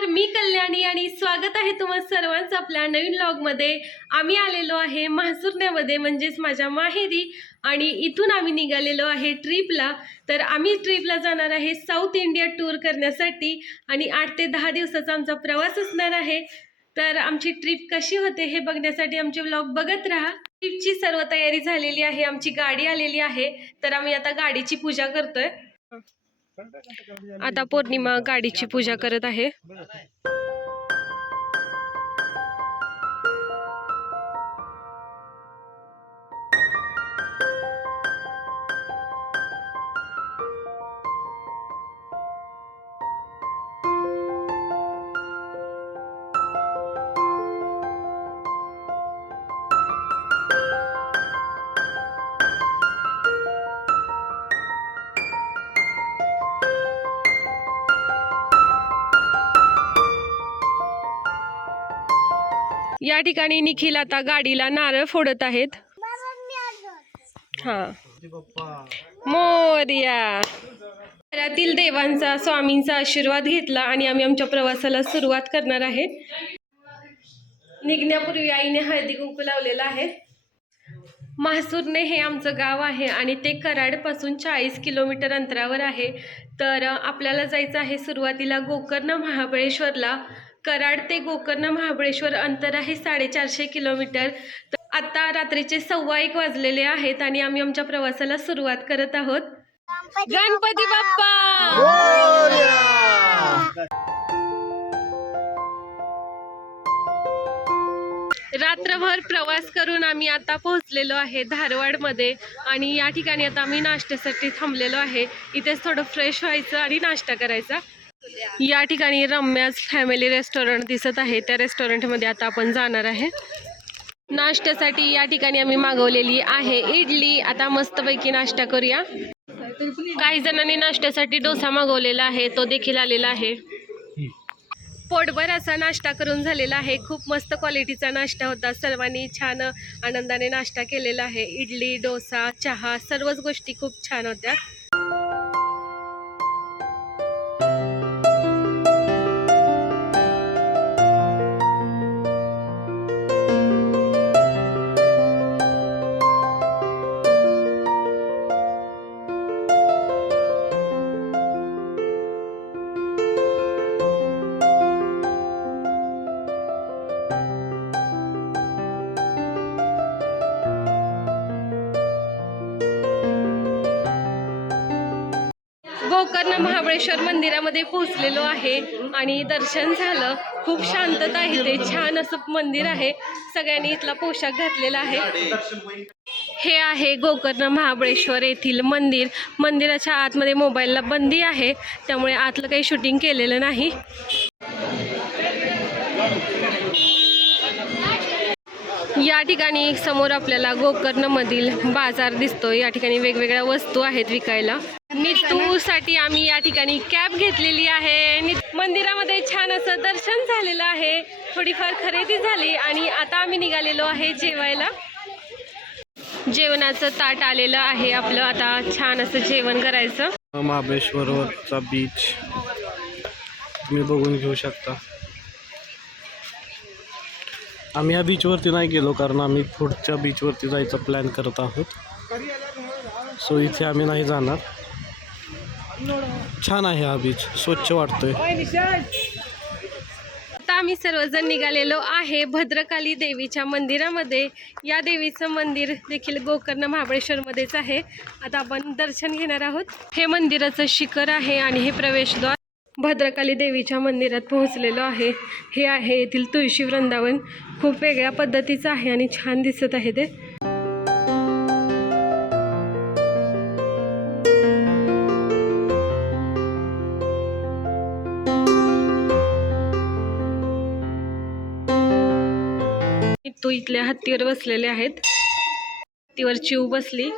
नमस्कार, मी कल्याणी आणि स्वागत आहे तुम्हा सर्वांचं आपल्या नवीन व्लॉगमध्ये। आम्ही आलेलो आहे म्हसुर्ण्यामध्ये, म्हणजेच माझ्या माहेरी, आणि इथून आम्ही निघालेलो आहे ट्रिपला। तर आम्ही ट्रिपला जाणार आहे साऊथ इंडिया टूर करण्यासाठी आणि 8 ते 10 दिवसाचा आमचा प्रवास असणार आहे। तर आमची ट्रिप कशी होते हे बघण्यासाठी आमचे व्लॉग बघत राहा। ट्रिपची सर्व तयारी झालेली आहे, आमची गाडी आलेली आहे, तर आम्ही आता गाडीची पूजा करतोय। आता पौर्णिमा गाडीची पूजा करत आहे। या ठिकाणी निखिल आता गाडीला नारळ फोडत आहेत। हा, मोरया। घरातील देवांचा, स्वामींचा आशीर्वाद घेतला आणि आम्ही आमच्या प्रवासाला सुरुवात करणार आहे। निघण्यापूर्वी आईने हळदी कुंकू लावलेला आहे। म्हसुर्णे हे आमचं गाव आहे आणि ते कराडपासून 40 किलोमीटर अंतरावर आहे। तर आपल्याला जायचं आहे सुरुवातीला गोकर्ण महाबळेश्वरला। कराड ते गोकर्ण महाबळेश्वर अंतर आहे 450 किलोमीटर। आता रात्रीचे 1:15 वाजलेले आहेत आणि आम्ही आमच्या प्रवासाला सुरुवात करत आहोत। गणपती बाप्पा मोरया। रात्रभर प्रवास करून आम्ही आता पोहोचलेलो आहे धारवाडमध्ये आणि या ठिकाणी आता आम्ही नाश्त्यासाठी थांबलेलो आहे। इथेच थोडं फ्रेश व्हायचं आणि नाश्ता करायचा। या ठिकाणी रम्याज फॅमिली रेस्टॉरंट दिसत आहे, त्या रेस्टॉरंटमध्ये आता आपण जाणार आहे। नाश्त्यासाठी या ठिकाणी आम्ही मागवलेली आहे इडली। आता मस्तपैकी नाश्ता करूया। काही जणांनी नाश्त्यासाठी डोसा मागवलेला आहे, तो देखील आलेला आहे। पोटभर असा नाश्ता करून झालेला आहे। खूप मस्त क्वालिटीचा नाश्ता होता। सर्वांनी छान आनंदाने नाश्ता केलेला आहे। इडली, डोसा, चहा सर्वच गोष्टी खूप छान होत्या। गोकर्ण महाबळेश्वर मंदिरामध्ये पोहोचलेलो आहे आणि दर्शन झालं। खूप शांतता आहे, ते छान असं मंदिर आहे। सगळ्यांनी इथला पोशाख घातलेला आहे। हे आहे गोकर्ण महाबळेश्वर येथील मंदिर। मंदिराच्या आतमध्ये मोबाईलला बंदी आहे, त्यामुळे आतलं काही शूटिंग केलेलं नाही। या ठिकाणी समोर आपल्याला गोकर्ण मधील बाजार दिसतोय। या ठिकाणी वेगवेगळ्या वस्तू आहेत विकायला। नीतूसाठी आम्ही या ठिकाणी कॅब घेतलेली आहे। मंदिरामध्ये छान असं दर्शन झालेलं आहे, थोडीफार खरेदी झाली आणि आता आम्ही निघालेलो आहे जेवायला। जेवणाचं ताट आलेलं आहे आपलं, आता छान असं जेवण करायचं। महाबळेश्वरवरचा बीच तुम्ही बघून घेऊ शकता। आम्ही या बीचवरती नाही गेलो कारण आम्ही पुढच्या बीचवरती जायचा प्लॅन करत आहोत, सो इथे आम्ही नाही जाणार। छान आहे हा बीच, स्वच्छ वाटतोय। आता आम्ही सर्वजण निघालेलो आहे भद्रकाली देवीच्या मंदिरामध्ये। या देवीचं मंदिर देखील गोकर्ण महाबळेश्वर मध्येच आहे। आता आपण दर्शन घेणार आहोत। हे मंदिराचं शिखर आहे आणि हे प्रवेशद्वार। भद्रकाली देवीच्या मंदिरात पोहोचलेलो आहे। हे आहे येथील तुळशी वृंदावन। खूप वेगळ्या पद्धतीचं आहे आणि छान दिसत आहे ते। तो इथल्या हत्तीवर बसलेले आहेत, हत्तीवर चिव बसली।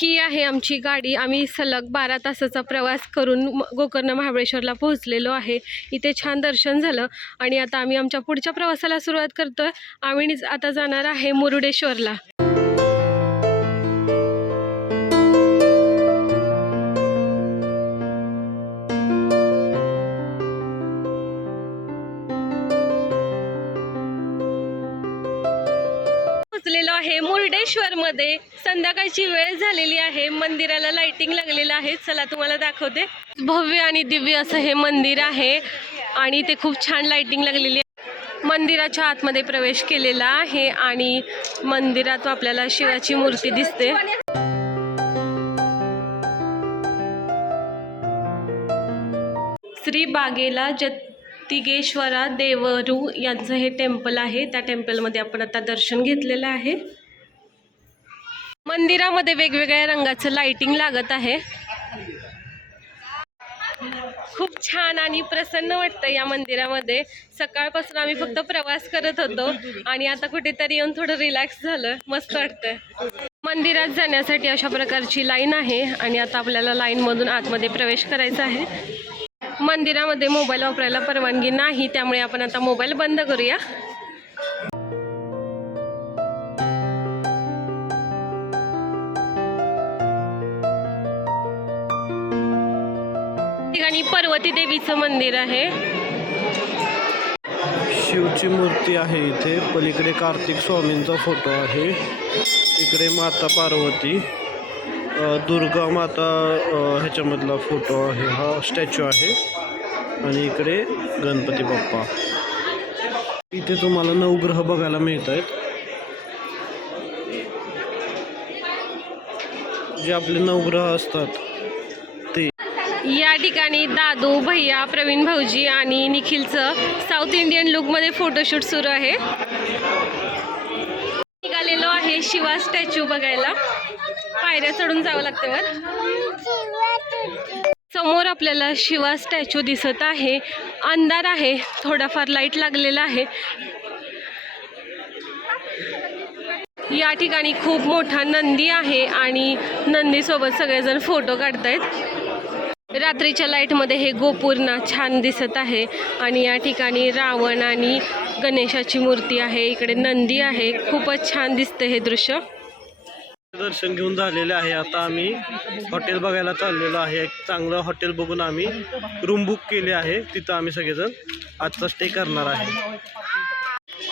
ही आहे आमची गाडी। आम्ही सलग 12 तासाचा प्रवास करून गोकर्ण महाबळेश्वरला पोहोचलेलो आहे। इथे छान दर्शन झालं आणि आता आम्ही आमच्या पुढच्या प्रवासाला सुरुवात करतोय। आम्ही आता जाणार आहे मुरुडेश्वरला। मुर्डेश्वरमध्ये संध्याकाळची वेळ झालेली आहे. मंदिराला लाइटिंग लागलेलं आहे. चला तुम्हाला दाखवते. भव्य आणि दिव्य असं हे मंदिर आहे आणि ते खूप छान लाइटिंग लागलेली आहे. मंदिराच्या आतमध्ये प्रवेश केलेला आहे आणि मंदिरात आपल्याला शिवाची मूर्ती दिसते. श्री बागेला जतिगेश्वरा देवरू यांचं हे टेम्पल आहे. त्या टेम्पलमध्ये आपण आता दर्शन घेतलेलं आहे. मंदिरामध्ये वेगवेगळ्या रंगाचं लाइटिंग लागत आहे. खूप छान आणि प्रसन्न वाटतं या मंदिरामध्ये. सकाळपासून आम्ही फक्त प्रवास करत होतो आणि आता कुठेतरी येऊन थोडं रिलॅक्स झालं. मस्त वाटतं. मंदिरात जाण्यासाठी अशा प्रकारची लाईन आहे आणि आता आपल्याला लाईनमधून आतमध्ये प्रवेश करायचा आहे. मंदिरामध्ये मोबाईल वापरायला परवानगी नाही, त्यामुळे आपण आता मोबाईल बंद करूया. ठिकाणी पार्वती देवीचं मंदिर आहे. शिवची मूर्ती आहे इथे. पलीकडे कार्तिक स्वामींचा फोटो आहे. इकडे माता पार्वती, दुर्गा माता ह्याच्यामधला फोटो आहे, हा स्टॅच्यू आहे. आणि इकडे गणपती बाप्पा. इथे तुम्हाला नवग्रह बघायला मिळत आहेत, जे आपले नवग्रह असतात ते. या ठिकाणी दादू, भैया, प्रवीण भाऊजी आणि निखिलचं साऊथ इंडियन लुकमध्ये फोटोशूट सुरू आहे. निघालेलो आहे शिवा स्टॅच्यू बघायला. पायऱ्या चढून जावं लागतं वर. समोर आपल्याला शिवा स्टॅच्यू दिसत आहे. अंधार आहे, थोडाफार लाईट लागलेला आहे. या ठिकाणी खूप मोठा नंदी आहे आणि नंदीसोबत सगळेजण फोटो काढतायत. रात्रीच्या लाईटमध्ये हे गोपूर्ण छान दिसत आहे आणि या ठिकाणी रावण आणि गणेशाची मूर्ती आहे. इकडे नंदी आहे. खूपच छान दिसतं हे दृश्य. दर्शन घेऊन झालेले आहे. आता आम्ही हॉटेल बघायला चाललेलो आहे. एक चांगलं हॉटेल बघून आम्ही रूम बुक केली आहे. तिथं आम्ही सगळेजण आजचा स्टे करणार आहे.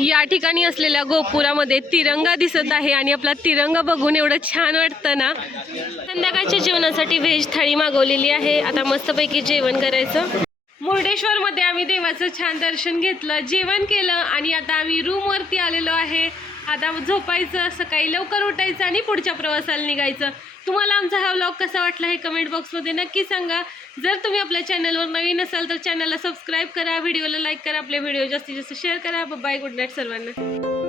या ठिकाणी असलेल्या गोपुरामध्ये तिरंगा दिसत आहे आणि आपला तिरंगा बघून एवढं छान वाटतं ना. संध्याकाळच्या जेवणासाठी व्हेज थाळी मागवलेली आहे. आता मस्तपैकी जेवण करायचं. मुर्डेश्वरमध्ये आम्ही देवाचं छान दर्शन घेतलं, जेवण केलं आणि आता आम्ही रूमवरती आलेलो आहे. आता झोपायचं, सकाळी लवकर उठायचं आणि पुढच्या प्रवासाला निघायचं. तुम्हाला आमचा हा व्लॉग कसा वाटला हे कमेंट बॉक्समध्ये नक्की सांगा. जर तुम्ही आपल्या चॅनलवर नवीन असाल तर चॅनलला सबस्क्राईब करा, व्हिडिओला लाईक करा, आपले व्हिडिओ जास्तीत जास्त शेअर करा. बाय, गुड नाईट सर्वांना.